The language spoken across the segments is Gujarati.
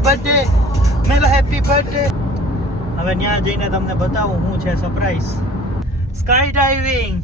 હેપી બર્થડે, મેરો હેપી બર્થડે. હવે ત્યાં જઈને તમને બતાવું શું છે સરપ્રાઈઝ. Sky diving.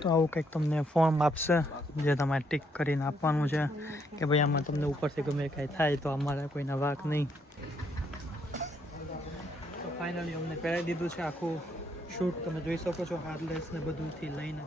તો આવું કંઈક તમને ફોર્મ આપશે જે તમારે ટિક કરીને આપવાનું છે કે ભાઈ આમાં તમને ઉપરથી ગમે કાંઈ થાય તો અમારા કોઈના વાંક નહીં. તો ફાઇનલી અમને કરાવી દીધું છે આખું શૂટ. તમે જોઈ શકો છો હાર્ડલેસ ને બધુંથી લઈને.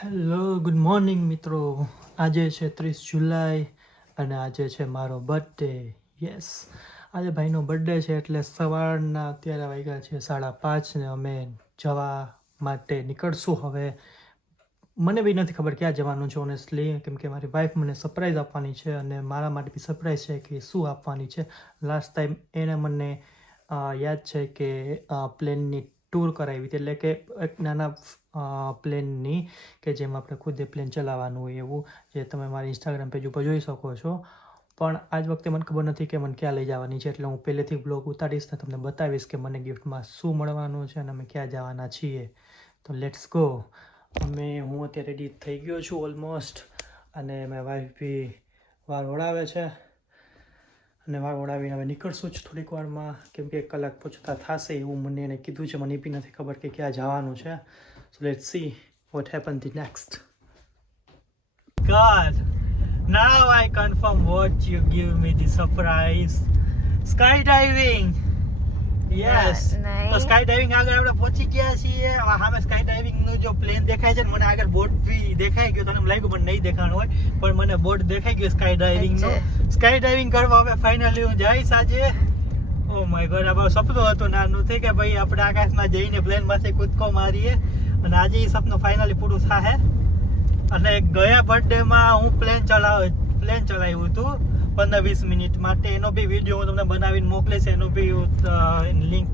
હેલો, ગુડ મોર્નિંગ મિત્રો. આજે છે 30 જુલાઈ અને આજે છે મારો બર્થડે. યસ, આજે ભાઈનો બર્થડે છે એટલે સવારના અત્યારે વાગ્યા છે 5:30 ને અમે જવા માટે નીકળશું. હવે મને બી નથી ખબર ક્યાં જવાનું છે ઓનેસ્ટલી, કેમ કે મારી વાઈફ મને સરપ્રાઈઝ આપવાની છે અને મારા માટે બી સરપ્રાઈઝ છે કે શું આપવાની છે. લાસ્ટ ટાઈમ એને મને યાદ છે કે પ્લેનની ટૂર કરાવી હતી, એટલે કે એક નાના પ્લેનની કે જેમાં આપણે ખુદ પ્લેન ચલાવવાનું હોય એવું, જે તમે મારી ઇન્સ્ટાગ્રામ પેજ ઉપર જોઈ શકો છો. પણ આજ વખતે મને ખબર નથી કે મને ક્યાં લઈ જવાની છે, એટલે હું પહેલેથી બ્લોગ ઉતારીશ ને તમને બતાવીશ કે મને ગિફ્ટમાં શું મળવાનું છે અને અમે ક્યાં જવાના છીએ. તો લેટ્સ ગો. હું અત્યારે રેડી થઈ ગયો છું ઓલમોસ્ટ, અને મારી વાઈફ બી વાર ઓળાવે છે અને વાર ઓળાવીને હવે નીકળશું જ થોડીક વારમાં, કેમ કે 1 કલાક પહોંચતા થશે એવું મને એને કીધું છે. મને બી નથી ખબર કે ક્યાં જવાનું છે. So let's see what happen the next. God, now I confirm what you give me the surprise. Skydiving. Yes. તો સ્કાય ડાઇવિંગ આગળ આપણે પહોંચી ગયા છીએ. સામે સ્કાય ડાઇવિંગ નું જો પ્લેન દેખાય છે ને, મને આગળ બોટ બી દેખાઈ ગયો. તને લાગ્યું મને નહીં દેખાણ હોય, પણ મને બોટ દેખાઈ ગયો સ્કાય ડાઇવિંગ નો. સ્કાય ડાઇવિંગ કરવા હવે ફાઇનલી હું જઈશ આજે. ઓ માય ગોડ, આ મારું સપનું હતું નાનું થી કે ભાઈ આપણે આકાશમાં જઈને પ્લેન માંથી કૂદકો મારીએ, અને આજે એ સપનું ફાઇનલી પૂરું થાય. અને ગયા બર્થડે માં હું પ્લેન ચલાવ્યું હતું 15-20 મિનિટ માટે. એનો બી વિડીયો હું તમને બનાવીને મોકલીશ. એનો બી લિંક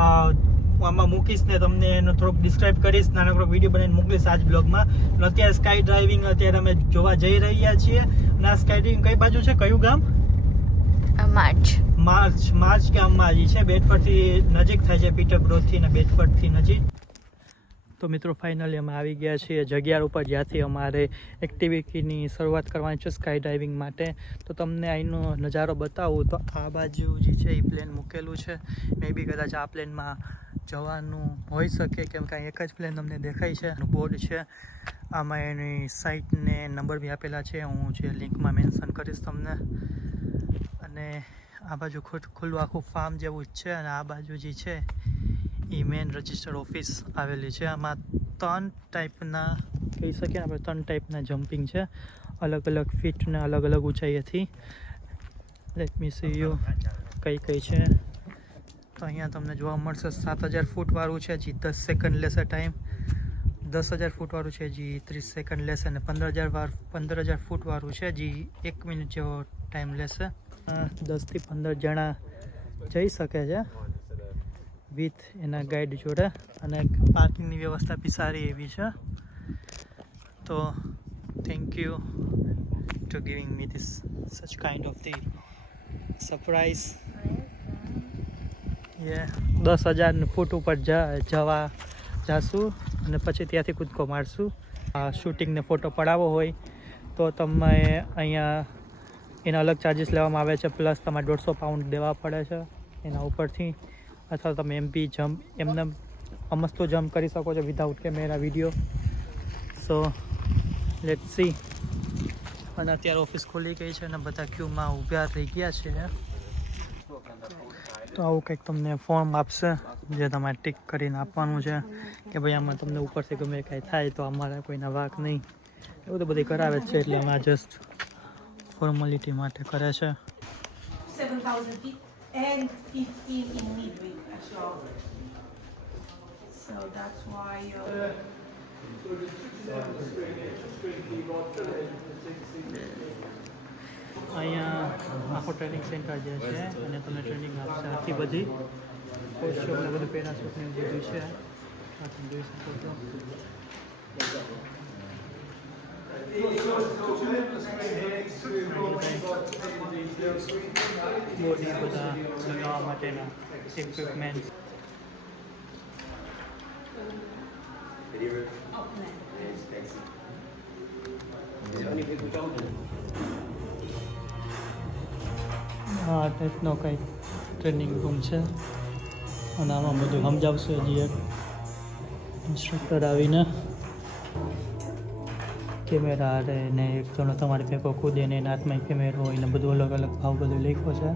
આમાં મૂકીશ ને તમને એનો થોડોક ડિસ્ક્રાઇબ કરીશ. નાનકડો વિડીયો બનાવીને મોકલીશ આજ બ્લોગમાં. અને અત્યારે સ્કાય ડ્રાઇવિંગ અત્યારે અમે જોવા જઈ રહ્યા છીએ. અને આ સ્કાય ડ્રાઇવિંગ કઈ બાજુ છે, કયું ગામ? માર્ચ ગામમાં છે. બેડફર્ડથી નજીક થાય છે, પીટરબ્રોથી ને બેડફર્ડથી નજીક. તો મિત્રો ફાઇનલી અમે આવી ગયા છીએ જગ્યા ઉપર જ્યાંથી અમારે એક્ટિવિટીની શરૂઆત કરવાની છે સ્કાય ડાઇવિંગ માટે. તો તમને અહીંનો નજારો બતાવું તો આ બાજુ જે છે એ પ્લેન મૂકેલું છે. મે બી કદાચ આ પ્લેનમાં જવાનું હોઈ શકે, કેમ કે એક જ પ્લેન તમને દેખાય છે. બોર્ડ છે આમાં, એની સાઇટ ને નંબર બી આપેલા છે. હું જે લિંકમાં મેન્શન કરીશ તમને. અને આ બાજુ ખુલ્લું આખું ફાર્મ જેવું જ છે. અને આ બાજુ જે છે એ મેન રજિસ્ટર ઓફિસ આવેલી છે. આમાં 3 ટાઈપના કહી શકીએ આપણે, 3 ટાઈપના જમ્પિંગ છે, અલગ અલગ ફીટ ને અલગ અલગ ઊંચાઈએથી. લેટ મી સી યુ કઈ છે. તો અહીંયા તમને જોવા મળશે 7000 ફૂટવાળું છે, જે 10 સેકન્ડ લેશે ટાઈમ. 10000 ફૂટવાળું છે, જે 30 સેકન્ડ લેશે. અને 15000 ફૂટવાળું છે, જે 1 મિનિટ જેવો ટાઈમ લેશે. 10 થી 15 જણા જઈ શકે છે વિથ એના ગાઈડ જોડે. અને પાર્કિંગની વ્યવસ્થા બી સારી એવી છે. તો thank you to giving me this such kind of the surprise. 10,000 foot ઉપર જાશું અને પછી ત્યાંથી કૂદકો મારશું. શૂટિંગને ફોટો પડાવવો હોય તો તમે અહીંયા એના અલગ ચાર્જીસ લેવામાં આવે છે, પ્લસ તમારે 150 પાઉન્ડ દેવા પડે છે એના ઉપરથી. અથવા તમે એમને મસ્તો જમ્પ કરી શકો છો without camera video. So let's see. અને અત્યારે ઓફિસ ખુલી ગઈ છે અને બધા ક્યુમાં ઊભા થઈ ગયા છે. તો આવું કંઈક તમને ફોર્મ આપશે જે તમારે ટિક કરીને આપવાનું છે કે ભાઈ આમાં તમને ઉપરથી ગમે કાંઈ થાય તો અમારા કોઈના વાંક નહીં. એવું તો બધી કરાવે જ છે, એટલે અમે જસ્ટ ફોર્માલિટી માટે કરે છે. 7,000 feet and 15 in midweek as well. So that's why અહીંયા આખો ટ્રેનિંગ સેન્ટર જે છે અને તમને ટ્રેનિંગ આપશે આખી બધી કોસ્ટ્યુમ ને બધું પેરાશૂટ ને બધું છે. આ તમે જોઈ શકો છો. બોડી બધા લગાવવા માટેના ઇક્વિપમેન્ટ. આ ટાઈપનો કંઈક ટ્રેનિંગ રૂમ છે અને આમાં બધું સમજાવશે હજી એક ઇન્સ્ટ્રક્ટર આવીને. કેમેરા રહે ને એક જણો તમારે ભેગો કૂદે ને એના હાથમાં કેમેરો હોય ને બધું અલગ અલગ ભાવ બધું લખ્યો છે.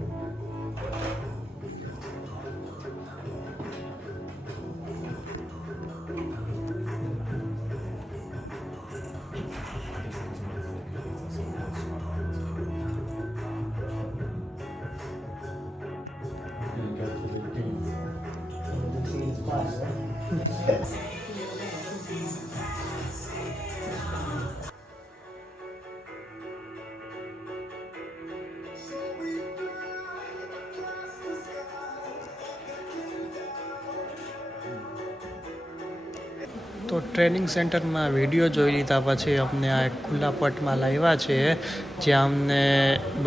તો ટ્રેનિંગ સેન્ટરમાં વિડીયો જોઈ લીધા પછી અમને આ એક ખુલ્લા પટમાં લાવ્યા છે જ્યાં અમને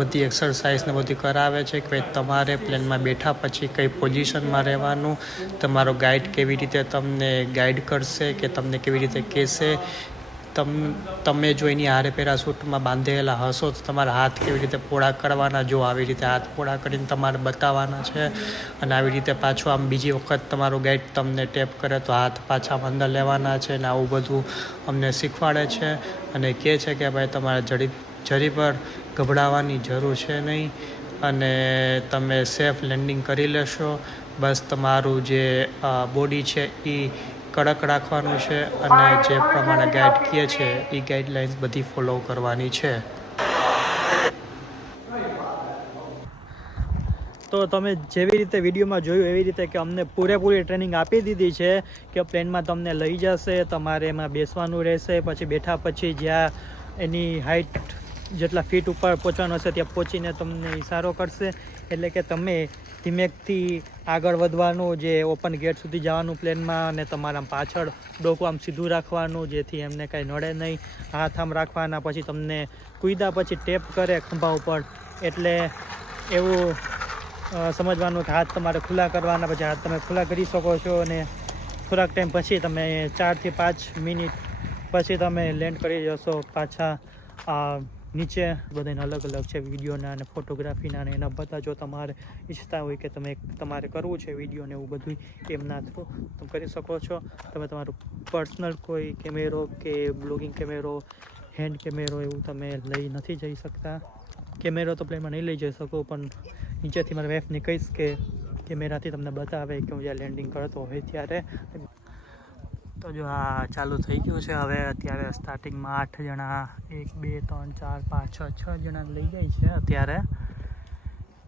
બધી એક્સરસાઇઝ ને બધું કરાવે છે કે ભાઈ તમારે પ્લેનમાં બેઠા પછી કઈ પોઝિશનમાં રહેવાનું, તમારો ગાઈડ કેવી રીતે તમને ગાઈડ કરશે કે તમને કેવી રીતે કહેશે, તમે જો એની હારે પેરાશૂટમાં બાંધેલા હશો તો તમારા હાથ કેવી રીતે પોળા કરવાના, જો આવી રીતે હાથ પોળા કરીને તમારે બતાવવાના છે. અને આવી રીતે પાછું આમ બીજી વખત તમારો ગાઈડ તમને ટેપ કરે તો હાથ પાછા અંદર લેવાના છે ને આવું બધું અમને શીખવાડે છે. અને કહે છે કે ભાઈ તમારે જરી પર ગભરાવાની જરૂર છે નહીં અને તમે સેફ લેન્ડિંગ કરી લેશો. બસ તમારું જે બોડી છે એ કડક રાખવાનું છે અને જે પ્રમાણે ગાઈડ કહે છે એ ગાઈડલાઇન્સ બધી ફોલો કરવાની છે. તો તમે જેવી રીતે વિડીયોમાં જોયું એવી રીતે કે અમને પૂરેપૂરી ટ્રેનિંગ આપી દીધી છે કે પ્લેનમાં તમને લઈ જશે, તમારે એમાં બેસવાનું રહેશે, પછી બેઠા પછી જ્યાં એની હાઇટ જેટલા ફીટ ઉપર પહોંચવાનું હશે ત્યાં પહોંચીને તમને ઇશારો કરશે. એટલે કે તમે ધીમેકથી આગળ વધવાનું, જે ઓપન ગેટ સુધી જવાનું પ્લેનમાં, અને તમારા પાછળ ડોકું આમ સીધું રાખવાનું જેથી એમને કાંઈ નડે નહીં. હાથ આમ રાખવાના, પછી તમને કૂદ્યા પછી ટેપ કરે ખંભા ઉપર એટલે એવું સમજવાનું કે હાથ તમારે ખુલ્લા કરવાના. પછી હાથ તમે ખુલ્લા કરી શકો છો અને થોડાક ટાઈમ પછી તમે 4 થી 5 મિનિટ પછી તમે લેન્ડ કરી જશો પાછા નીચે. બધાને અલગ અલગ છે વિડીયોના અને ફોટોગ્રાફીના અને એના બધા જો તમારે ઈચ્છતા હોય કે તમારે કરવું છે વિડીયો ને એવું બધું એમના થ્રુ તમે કરી શકો છો. તમે તમારું પર્સનલ કોઈ કેમેરો કે બ્લોગિંગ કેમેરો, હેન્ડ કેમેરો એવું તમે લઈ નથી જઈ શકતા. કેમેરો તો પ્લેનમાં નહીં લઈ જઈ શકો પણ નીચેથી મારા વાઈફને કહીશ કે કેમેરાથી તમને બતાવે કે હું જ્યાં લેન્ડિંગ કરતો હોય ત્યારે. તો જો આ ચાલુ થઈ ગયું છે હવે. અત્યારે સ્ટાર્ટિંગમાં 8 જણા 1 2 3 4 5 6 જણા લઈ જાય છે અત્યારે.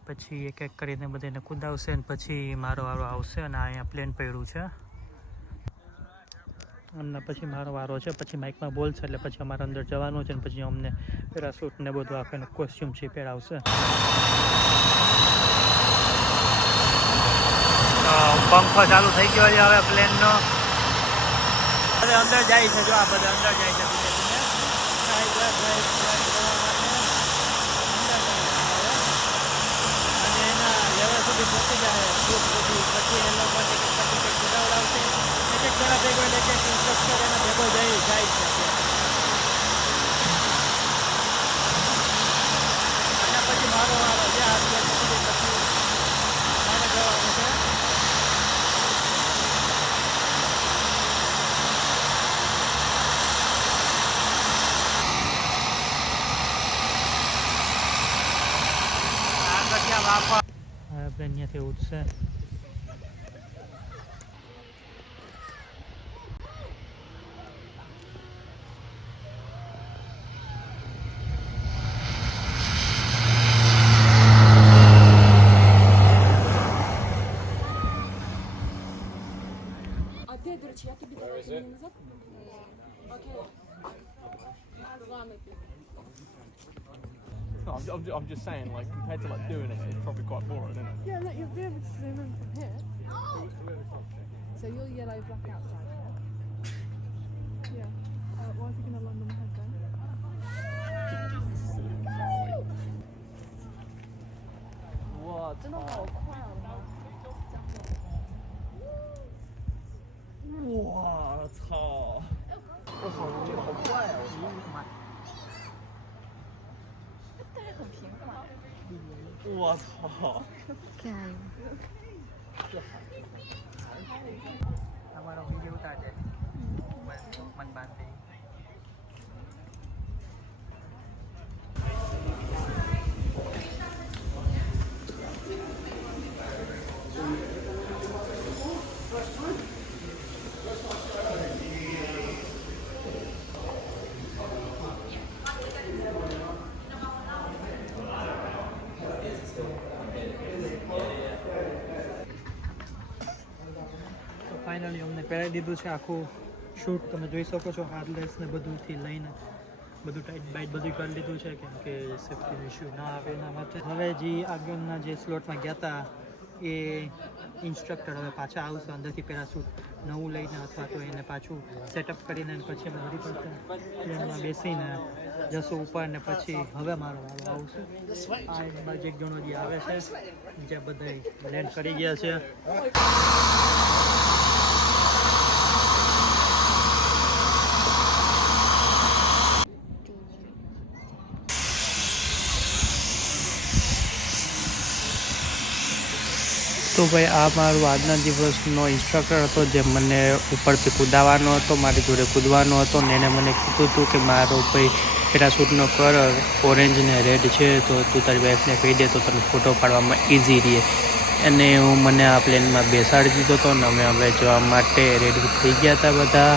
પછી એક એક કરીને બધાને કુદાવશે અને પછી મારો વારો આવશે અને અહીંયા પ્લેન પડ્યું છે અને પછી મારો વારો છે. પછી માઇકમાં બોલશે એટલે પછી અમારે અંદર જવાનું છે અને પછી અમને પેરાશૂટ ને બધું આખેનું કોસ્ચ્યુમ છે પહેરાવશે. પંખો ચાલુ થઈ ગયો છે હવે પ્લેનનો. બધા અંદર જાય છે, જો આ બધા અંદર જાય છે ધીમે ધીમે અને એના લેવલ સુધી પહોંચી જાય પછી એ લોકો ટિકિટ કરાવડાવશે. એક એક જણા ભેગો એટલે એક ઇન્સ્ટ્રક્ટર એના ભેગો જાય છે અને પછી મારો વારો જે પછી મારે જવાનું છે. આપણે અહીંયાથી ઉઠશે. I'm just saying, like, compared to like doing it, it's probably quite boring, isn't it? Yeah, look, you'll be able to zoom in from here. So you're yellow, black outside, yeah? Yeah. Why is he going to land on the head then? 我操！ અમારો વિડીયો ઉતારજે મન બાંધી ફાઇનલી અમને પહેરાવી દીધું છે આખું શૂટ. તમે જોઈ શકો છો હાર્ડલેસ ને બધુંથી લઈને બધું ટાઈટ બાઇટ બધું કરી લીધું છે કેમ કે સેફ્ટી ઇસ્યુ ના આવે એના માટે. હવે જે આગળના જે સ્લોટમાં ગયા હતા એ ઇન્સ્ટ્રક્ટર હવે પાછા આવશે અંદરથી પેરાશૂટ નવું લઈને અથવા તો એને પાછું સેટઅપ કરીને પછી અમે વળી પાછા પ્લેનમાં બેસીને જશું ઉપર ને પછી હવે મારો વારો આવશે. આ બાજુ એક જણો જે આવે છે બીજા બધા લેન્ડ કરી ગયા છે. તો ભાઈ આ મારો આજના દિવસનો ઇન્સ્ટ્રક્ટર હતો જે મને ઉપરથી કૂદાવાનો હતો, મારી જોડે કૂદવાનો હતો ને એને મને કીધું હતું કે મારો ભાઈ પેરાશૂટનો કલર ઓરેન્જ ને રેડ છે તો તું તારી વાઈફને કહી દે તો તને ફોટો પાડવામાં ઇઝી રહે. અને હું મને આ પ્લેનમાં બેસાડી દીધો હતો ને અમે હવે જવા માટે રેડી થઈ ગયા હતા બધા.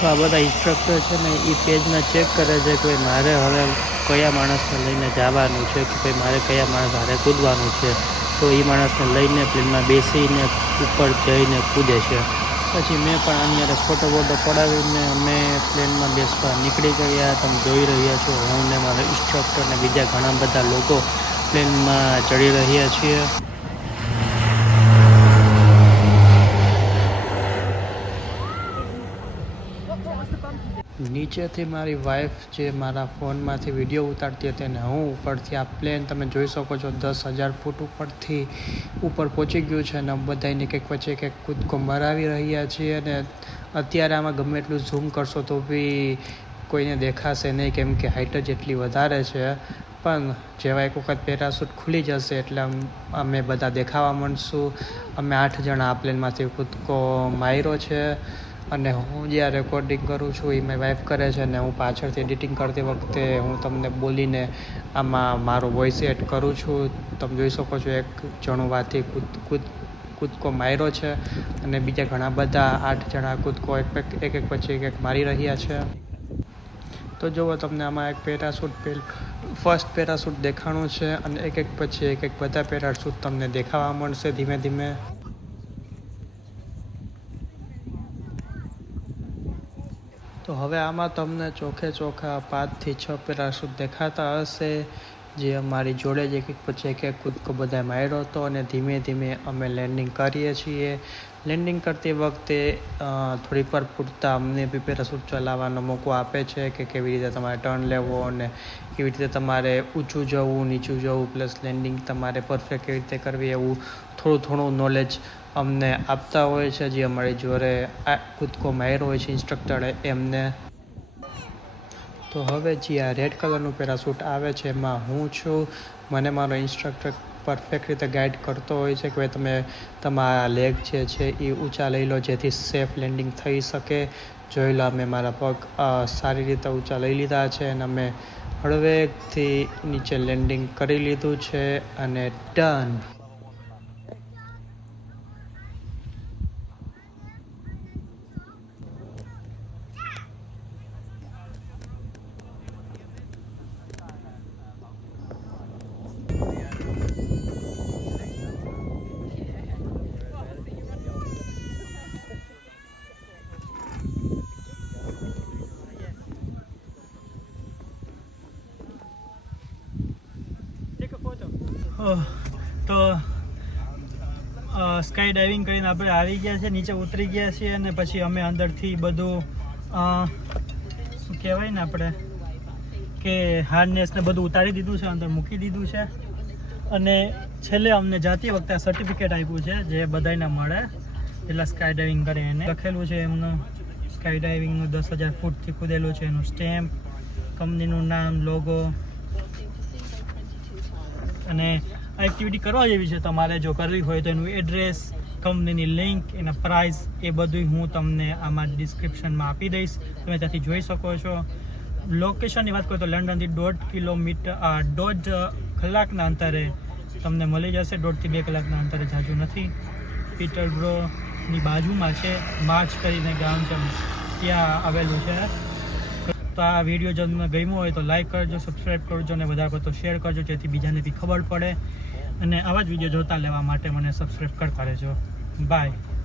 તો આ બધા ઇન્સ્ટ્રક્ટર છે ને એ પેજમાં ચેક કરે છે કે મારે હવે કયા માણસને લઈને જવાનું છે કે ભાઈ મારે કયા માણસ હારે કૂદવાનું છે. તો એ માણસને લઈને પ્લેનમાં બેસીને ઉપર જઈને કૂદે છે. પછી મેં પણ આની યારે ફોટો વોટો પડાવીને અમે પ્લેનમાં બેસવા નીકળી ગયા. તમે જોઈ રહ્યા છો હું ને મારા ઇન્સ્ટ્રક્ટર ને બીજા ઘણા બધા લોકો પ્લેનમાં ચડી રહ્યા છીએ. નીચેથી મારી વાઈફ જે મારા ફોનમાંથી વિડીયો ઉતારતી હતી અને હું ઉપરથી આ પ્લેન તમે જોઈ શકો છો 10,000 ફૂટ ઉપરથી ઉપર પહોંચી ગયું છે અને બધાને કંઈક વચ્ચે કંઈક કૂદકો મરાવી રહ્યા છીએ. અને અત્યારે આમાં ગમે એટલું ઝૂમ કરશો તો બી કોઈને દેખાશે નહીં કેમ કે હાઇટ જ એટલી વધારે છે. પણ જેવા એક વખત પેરાશૂટ ખુલી જશે એટલે અમે બધા દેખાવા માંડશું. અમે 8 જણા આ પ્લેનમાંથી કૂદકો માર્યો છે અને હું જ્યાં રેકોર્ડિંગ કરું છું એ મારી વાઈફ કરે છે અને હું પાછળથી એડિટિંગ કરતી વખતે હું તમને બોલીને આમાં મારો વોઇસ એડ કરું છું. તમે જોઈ શકો છો એક જણો વાથી કૂદકો માર્યો છે અને બીજા ઘણા બધા 8 જણા કૂદકો એક પછી એક મારી રહ્યા છે. તો જુઓ તમને આમાં એક ફર્સ્ટ પેરાશૂટ દેખાણું છે અને એક પછી એક બધા પેરાશૂટ તમને દેખાવા મળશે ધીમે ધીમે. તો હવે આમાં તમને ચોખ્ખા 5 થી 6 પેરાશૂટ દેખાતા હશે જે અમારી જોડે જ એક પછી એક કૂદકો બધા માર્યો હતો અને ધીમે ધીમે અમે લેન્ડિંગ કરીએ છીએ. લેન્ડિંગ કરતી વખતે થોડીક વાર પૂરતા અમને બી પેરાશૂટ ચલાવવાનો મોકો આપે છે કે કેવી રીતે તમારે ટર્ન લેવો અને કેવી રીતે તમારે ઊંચું જવું નીચું જવું પ્લસ લેન્ડિંગ તમારે પરફેક્ટ કેવી રીતે કરવી એવું થોડું નોલેજ અમને આપતા હોય છે જે અમારી જોડે આ કૂદકો માર્યો હોય છે ઇન્સ્ટ્રક્ટરે એમને. તો હવે જે આ રેડ કલરનું પેરાશૂટ આવે છે એમાં હું છું. મને મારો ઇન્સ્ટ્રક્ટર પરફેક્ટ રીતે ગાઈડ કરતો હોય છે કે ભાઈ તમે તમારા લેગ જે છે એ ઊંચા લઈ લો જેથી સેફ લેન્ડિંગ થઈ શકે. જોઈ લો અમે મારા પગ સારી રીતે ઊંચા લઈ લીધા છે અને અમે હળવેકથી નીચે લેન્ડિંગ કરી લીધું છે અને ડન. તો સ્કાય ડાઇવિંગ કરીને આપણે આવી ગયા છે, નીચે ઉતરી ગયા છીએ અને પછી અમે અંદરથી બધું શું કહેવાય ને આપણે કે હાર્નેસ ને બધું ઉતારી દીધું છે, અંદર મૂકી દીધું છે અને છેલ્લે અમને જાતી વખતે સર્ટિફિકેટ આપ્યું છે જે બધાને મળે એટલા સ્કાય ડાઇવિંગ કરે એને લખેલું છે એમનું સ્કાય ડાઇવિંગનું 10,000 ફૂટથી કૂદેલું છે એનું સ્ટેમ્પ, કંપનીનું નામ, લોગો. અને આ એક્ટિવિટી કરવા જેવી છે. તમારે જો કરવી હોય તો એનું એડ્રેસ, કંપનીની લિંક, એના પ્રાઇસ એ બધું હું તમને આમાં ડિસ્ક્રિપ્શનમાં આપી દઈશ, તમે ત્યાંથી જોઈ શકો છો. લોકેશનની વાત કરું તો લંડનથી 1.5 કલાકના અંતરે તમને મળી જશે. 1.5 થી 2 કલાકના અંતરે જાજુ નથી. પીટરબ્રોની બાજુમાં છે, માર્ચ કરીને ગામ છે, ત્યાં આવેલું છે. તો આ વિડીયો જો તમને ગમ્યો હોય તો લાઈક કરજો, સબસ્ક્રાઈબ કરજો અને વધારે પડતો શેર કરજો, જેથી બીજાને બી ખબર પડે. અને આવા જ વિડીયો જોતા લેવા માટે મને સબસ્ક્રાઈબ કરતા રહેજો. બાય.